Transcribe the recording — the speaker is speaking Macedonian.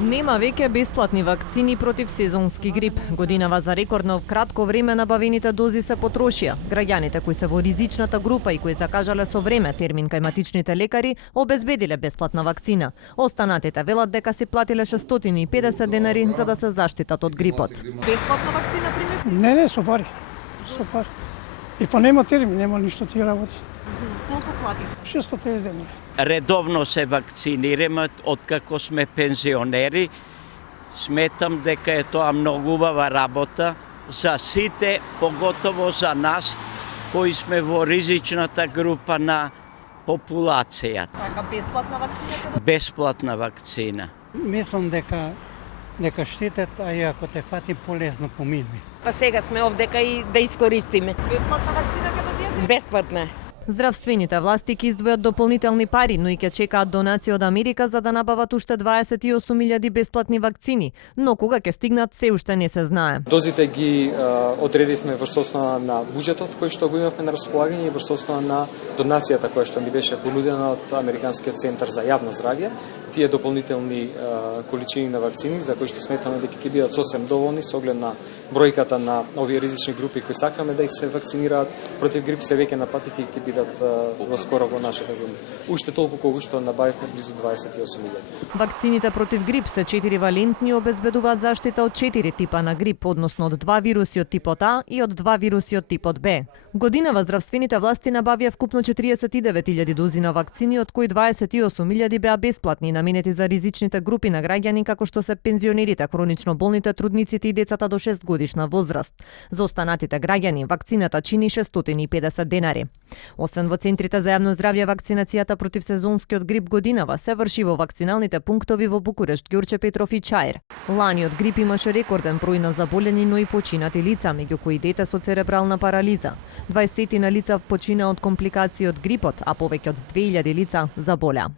Нема веќе бесплатни вакцини против сезонски грип. Годинава за рекордно кратко време набавените дози се потрошија. Граѓаните кои се во ризичната група и кои закажале со време термин кај матичните лекари обезбедиле бесплатна вакцина. Останатите велат дека си платиле 650 денари за да се заштитат од грипот. Бесплатна вакцина пример? Не, со пари. Со пари. И па нема термин, нема ништо ти работи. Колку платите? 650 денари. Редовно се вакцинираме откако сме пензионери. Сметам дека е тоа многу убава работа за сите, поготово за нас кои сме во ризичната група на популацијата. Така бесплатна вакцина? Бесплатна вакцина. Мислам дека штитат, а и ако те фати полезно помине. Па сега сме овдека и да искористиме. Бесплатна вакцина ќе добиете? Бесплатна. Здравствените власти ќе издвојат дополнителни пари, но и ќе чекаат донација од Америка за да набават уште 28.000 бесплатни вакцини, но кога ќе стигнат се уште не се знае. Дозите ги одредивме врз основа на буџетот кој што го имавме на располагање и врз основа на донацијата која што ни беше понудена од Американскиот центар за јавно здравје. Тие дополнителни количини на вакцини за кои што сметаме дека ќе бидат сосем доволни со оглед на бројката на овие ризични групи кои сакаме да их се вакцинираат против грип се веќе напатити и ќе бидат во скоро во нашата земја. Уште толку колку што набавивме близу 28.000. Вакцините против грип се 4 валентни и обезбедуваат заштита од 4 типа на грип, односно од 2 вируси од типот А и од 2 вируси од типот Б. Годинава здравствените власти набавија вкупно 49.000 дози на вакцини, од кои 28.000 беа бесплатни и наменети за ризичните групи на граѓани како што се пензионерите, хронично болните, трудниците и децата до 6 годишна возраст. За останатите граѓани вакцината чини 650 денари. Освен во центрите за јавно здравје, вакцинацијата против сезонскиот грип годинава се врши во вакциналните пунктови во Букурешт, Ѓурче Петров и Чаир. Лани од грип имаше рекорден број на заболени, но и починати лица, меѓу кои дете со церебрална парализа. 20 на лица почина од компликации од грипот, а повеќе од 2000 лица заболя.